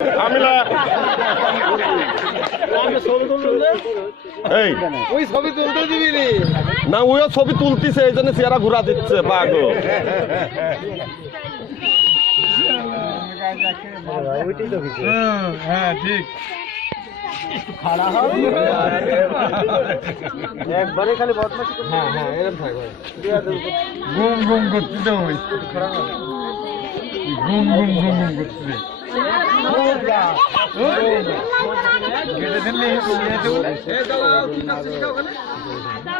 না ওই ছবি তুলতেছে এই জন্য চেহারা ঘুরা দিচ্ছে পাগল। হ্যাঁ ঠিক একবারে খালি বদমাশি করতে। হ্যাঁ হ্যাঁ এরকম থাকবে। ঘুম ঘুম করতে তো ওই ঘুম ঘুম ঘুম ঘুম করতে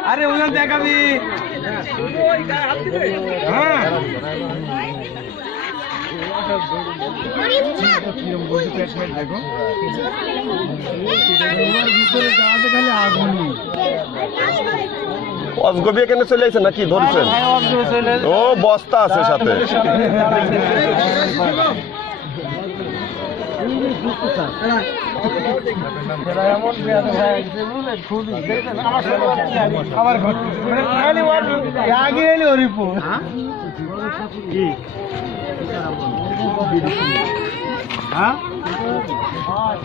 আরে ওখানে দেখাবি। হ্যাঁ দেখো খালি আগুন অজগবি এখানে চলে আসছে নাকি ধরছেন? ও বস্তা আছে সাথে।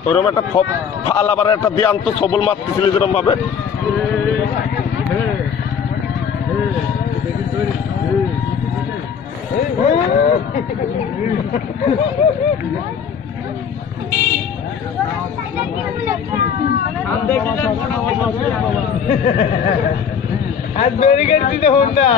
ওরকম একটা ফাল আবার একটা দিয়ে আনতো সবল মারতেছিল যেরকম ভাবে। ব্যারিকেড দিতে হোন্ডা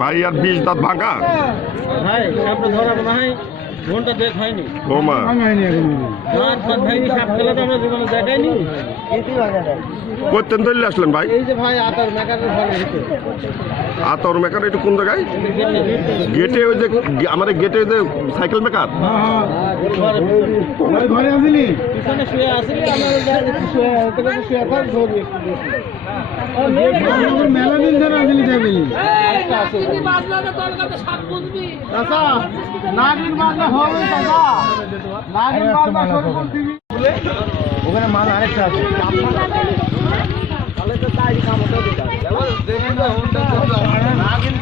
ভাই আর 20 দাঁত ভাঙা ধরা মনে হয় ঘন্টা দেখ হয়নি। ও মা করতেন ধরলে আসলেন ভাই? এই যে ভাই আতার মেকারের ঘরে আতর মেকার একটু কোন জায়গায়? গেটে ওই যে আমার গেটে ওই যে সাইকেল মেকার ঘরে আসিনি পিছনে শুয়ে আসিনি মেলা দিন ধরে আসিনি যাবি ওখানে মাল আরেকটা আছে কিন্তু